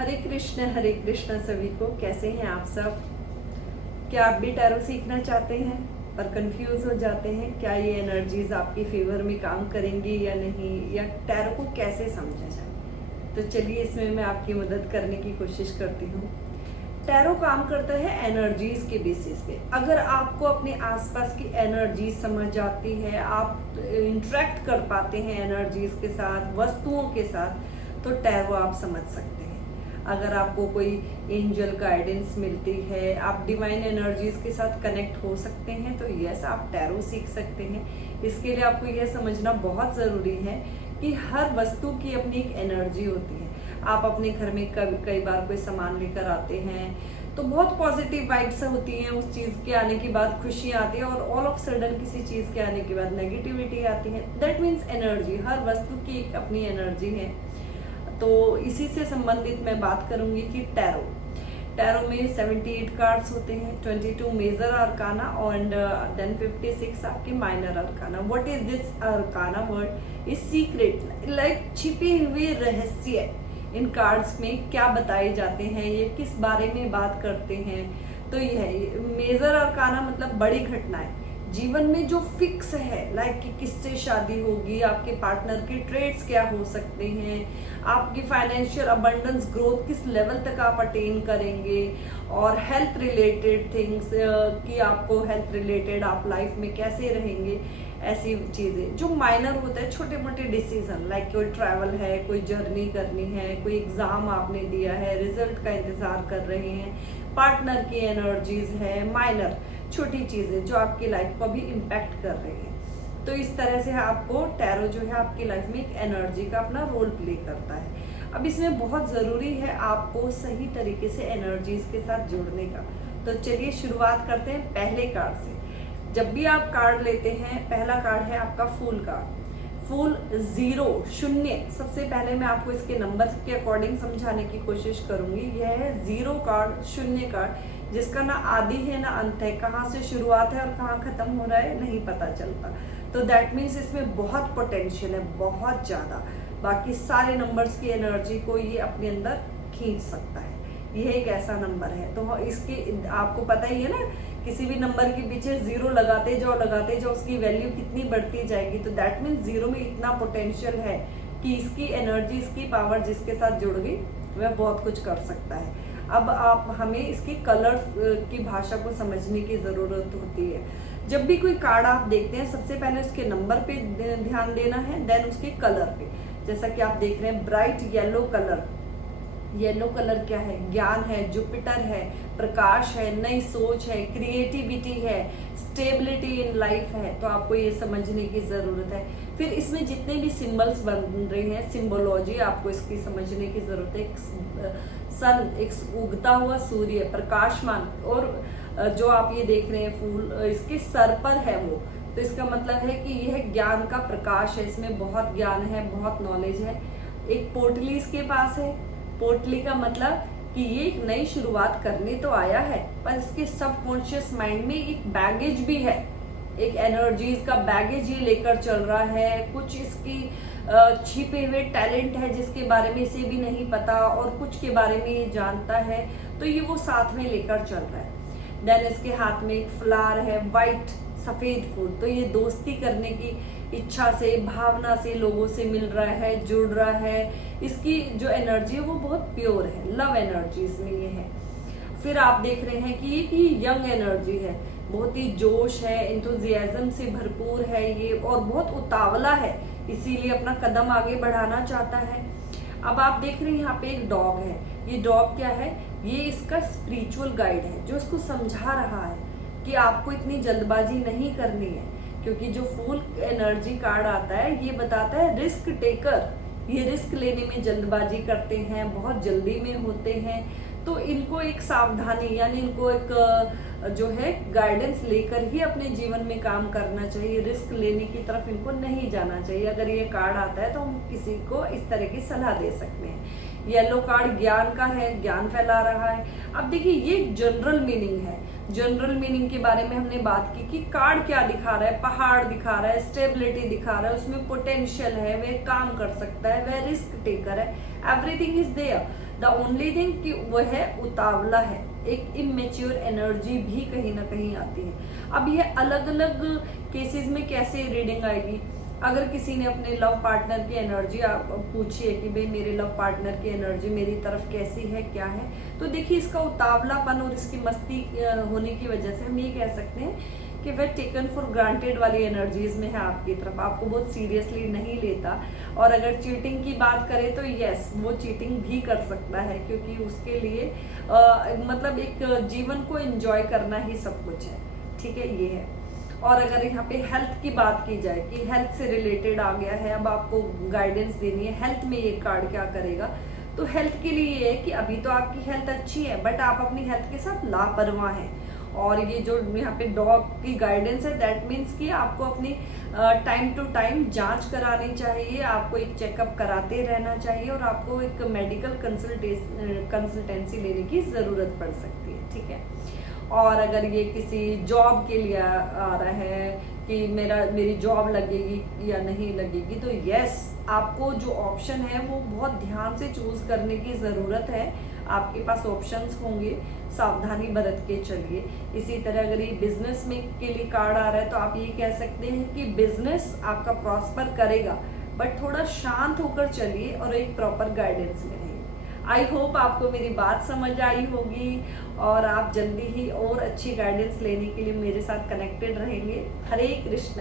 हरे कृष्ण सभी को। कैसे हैं आप सब? क्या आप भी टैरो सीखना चाहते हैं पर कंफ्यूज हो जाते हैं? क्या ये एनर्जीज आपकी फेवर में काम करेंगी या नहीं, या टैरो को कैसे समझा जाए? तो चलिए इसमें मैं आपकी मदद करने की कोशिश करती हूँ। टैरो काम करता है एनर्जीज के बेसिस पे। अगर आपको अपने आसपास की एनर्जी समझ आती है, आप इंटरेक्ट कर पाते हैं एनर्जीज के साथ, वस्तुओं के साथ, तो टैरो आप समझ सकते हैं। अगर आपको कोई एंजल गाइडेंस मिलती है, आप डिवाइन एनर्जीज के साथ कनेक्ट हो सकते हैं, तो यस, आप टैरो सीख सकते हैं। इसके लिए आपको यह समझना बहुत ज़रूरी है कि हर वस्तु की अपनी एक एनर्जी होती है। आप अपने घर में कई बार कोई सामान लेकर आते हैं तो बहुत पॉजिटिव वाइब्स होती हैं, उस चीज़ के आने के बाद खुशियाँ आती हैं, और ऑल ऑफ सडन किसी चीज़ के आने के बाद नेगेटिविटी आती है। दैट मीन्स एनर्जी, हर वस्तु की एक अपनी एनर्जी है। तो इसी से संबंधित मैं बात करूंगी कि टैरो में 78 कार्ड्स होते हैं, 22 मेजर अरकाना एंड देन 56 आपके minor arcana. What is this arcana word? Is secret, like छिपे हुए रहस्य। इन कार्ड्स में क्या बताए जाते हैं, ये किस बारे में बात करते हैं? तो यह मेजर अरकाना मतलब बड़ी घटनाएं जीवन में जो फिक्स है, लाइक कि किससे शादी होगी, आपके पार्टनर के ट्रेड्स क्या हो सकते हैं, आपकी फाइनेंशियल अबंडेंस ग्रोथ किस लेवल तक आप अटेन करेंगे, और हेल्थ रिलेटेड थिंग्स कि आपको हेल्थ रिलेटेड आप लाइफ में कैसे रहेंगे। ऐसी चीज़ें जो माइनर होता है, छोटे मोटे डिसीजन, लाइक कोई ट्रैवल है, कोई जर्नी करनी है, कोई एग्जाम आपने दिया है, रिजल्ट का इंतजार कर रहे हैं, पार्टनर की एनर्जीज है, माइनर छोटी चीज़ें जो आपकी लाइफ को भी इम्पैक्ट कर रही हैं। तो इस तरह से आपको टैरो जो है आपकी लाइफ में एक एनर्जी का अपना रोल प्ले करता है। अब इसमें बहुत ज़रूरी है आपको सही तरीके से एनर्जीज के साथ जुड़ने का। तो चलिए शुरुआत करते हैं पहले कार्ड से। जब भी आप कार्ड लेते हैं, पहला कार्ड है आपका फूल कार्ड। फूल 0 शून्य। सबसे पहले मैं आपको इसके नंबर के अकॉर्डिंग समझाने की कोशिश करूंगी। यह है 0 कार्ड, शून्य कार्ड, जिसका ना आदि है ना अंत है, कहाँ से शुरुआत है और कहाँ खत्म हो रहा है नहीं पता चलता। तो दैट मीन्स इसमें बहुत पोटेंशियल है, बहुत ज़्यादा। बाकी सारे नंबर्स की एनर्जी को ये अपने अंदर खींच सकता है। यह एक ऐसा नंबर है। तो इसके आपको पता ही है ना, किसी भी नंबर के पीछे 0 लगाते जाओ उसकी वैल्यू कितनी बढ़ती जाएगी। तो दैट मीन्स 0 में इतना पोटेंशियल है कि इसकी एनर्जी, इसकी पावर जिसके साथ जुड़ गई वह बहुत कुछ कर सकता है। अब हमें इसकी कलर की भाषा को समझने की ज़रूरत होती है। जब भी कोई कार्ड आप देखते हैं, सबसे पहले उसके नंबर पे ध्यान देना है, देन उसके कलर पे। जैसा कि आप देख रहे हैं bright yellow colour. Yellow colour क्या है? ज्ञान है, जुपिटर है, प्रकाश है, नई सोच है, क्रिएटिविटी है, स्टेबिलिटी इन लाइफ है। तो आपको ये समझने की जरूरत है। फिर इसमें जितने भी सिंबल्स बन रहे हैं, सिंबोलॉजी आपको इसकी समझने की जरूरत है। एक सन, एक उगता हुआ सूर्य, प्रकाशमान, और जो आप ये देख रहे हैं फूल, इसके सर पर है वो। तो इसका मतलब है कि यह ज्ञान का प्रकाश है, इसमें बहुत ज्ञान है, बहुत नॉलेज है। एक पोटली इसके पास है। पोटली का मतलब कि ये एक नई शुरुआत करने तो आया है, पर इसके सबकॉन्शियस माइंड में एक बैगेज भी है, एक एनर्जीज का बैगेज ये लेकर चल रहा है। कुछ इसकी छिपे हुए टैलेंट है जिसके बारे में इसे भी नहीं पता, और कुछ के बारे में ये जानता है, तो ये वो साथ में लेकर चल रहा है। देन इसके हाथ में एक फ्लावर है, वाइट सफेद फूल। तो ये दोस्ती करने की इच्छा से, भावना से लोगों से मिल रहा है, जुड़ रहा है। इसकी जो एनर्जी है वो बहुत प्योर है, लव एनर्जी इसमें ये है। फिर आप देख रहे हैं कि ये यंग एनर्जी है, बहुत ही जोश है, इंथुजियाज्म से भरपूर है ये, और बहुत उतावला है, इसीलिए अपना कदम आगे बढ़ाना चाहता है। अब आप देख रहे हैं यहाँ पे एक डॉग है। ये डॉग क्या है? ये इसका स्पिरिचुअल गाइड है, जो इसको समझा रहा है कि आपको इतनी जल्दबाजी नहीं करनी है। क्योंकि जो फूल एनर्जी कार्ड आता है ये बताता है रिस्क टेकर। ये रिस्क लेने में जल्दबाजी करते हैं, बहुत जल्दी में होते हैं। तो इनको एक सावधानी, यानी इनको एक जो है गाइडेंस लेकर ही अपने जीवन में काम करना चाहिए। रिस्क लेने की तरफ इनको नहीं जाना चाहिए। अगर ये कार्ड आता है तो हम किसी को इस तरह की सलाह दे सकते हैं। येलो कार्ड ज्ञान का है, ज्ञान फैला रहा है। अब देखिए ये जनरल मीनिंग है। जनरल मीनिंग के बारे में हमने बात की कि कार्ड क्या दिखा रहा है? पहाड़ दिखा रहा है, स्टेबिलिटी दिखा रहा है, उसमें पोटेंशियल है, वह काम कर सकता है, वह रिस्क टेकर है, everything is there. The only thing कि वो है उतावला है, एक इमेच्योर एनर्जी भी कहीं ना कहीं आती है। अब ये अलग अलग केसेस में कैसे रीडिंग आएगी, अगर किसी ने अपने लव पार्टनर की एनर्जी पूछी है कि भाई मेरे लव पार्टनर की एनर्जी मेरी तरफ कैसी है, क्या है, तो देखिए इसका उतावलापन और इसकी मस्ती होने की वजह से हम ये कह सकते हैं कि वह टेकन फॉर ग्रांटेड वाली एनर्जीज में है आपकी तरफ, आपको बहुत सीरियसली नहीं लेता। और अगर चीटिंग की बात करें तो यस, वो चीटिंग भी कर सकता है, क्योंकि उसके लिए मतलब एक जीवन को एंजॉय करना ही सब कुछ है, ठीक है, ये है। और अगर यहाँ पे हेल्थ की बात की जाए कि हेल्थ से रिलेटेड आ गया है, अब आपको गाइडेंस देनी है हेल्थ में, ये कार्ड क्या करेगा, तो हेल्थ के लिए ये है कि अभी तो आपकी हेल्थ अच्छी है बट आप अपनी हेल्थ के साथ लापरवाह हैं। और ये जो यहाँ पे डॉग की गाइडेंस है, दैट मीन्स कि आपको अपनी टाइम टू टाइम जांच करानी चाहिए, आपको एक चेकअप कराते रहना चाहिए, और आपको एक मेडिकल कंसल्टेंसी लेने की ज़रूरत पड़ सकती है, ठीक है। और अगर ये किसी जॉब के लिए आ रहा है कि मेरी जॉब लगेगी या नहीं लगेगी, तो यस, आपको जो ऑप्शन है वो बहुत ध्यान से चूज करने की ज़रूरत है। आपके पास ऑप्शंस होंगे, सावधानी बरत के चलिए। इसी तरह अगर ये बिजनेस में के लिए कार्ड आ रहा है तो आप ये कह सकते हैं कि बिजनेस आपका प्रॉस्पर करेगा, बट थोड़ा शांत होकर चलिए और एक प्रॉपर गाइडेंस में रहिए। आई होप आपको मेरी बात समझ आई होगी और आप जल्दी ही और अच्छी गाइडेंस लेने के लिए मेरे साथ कनेक्टेड रहेंगे। हरे कृष्ण।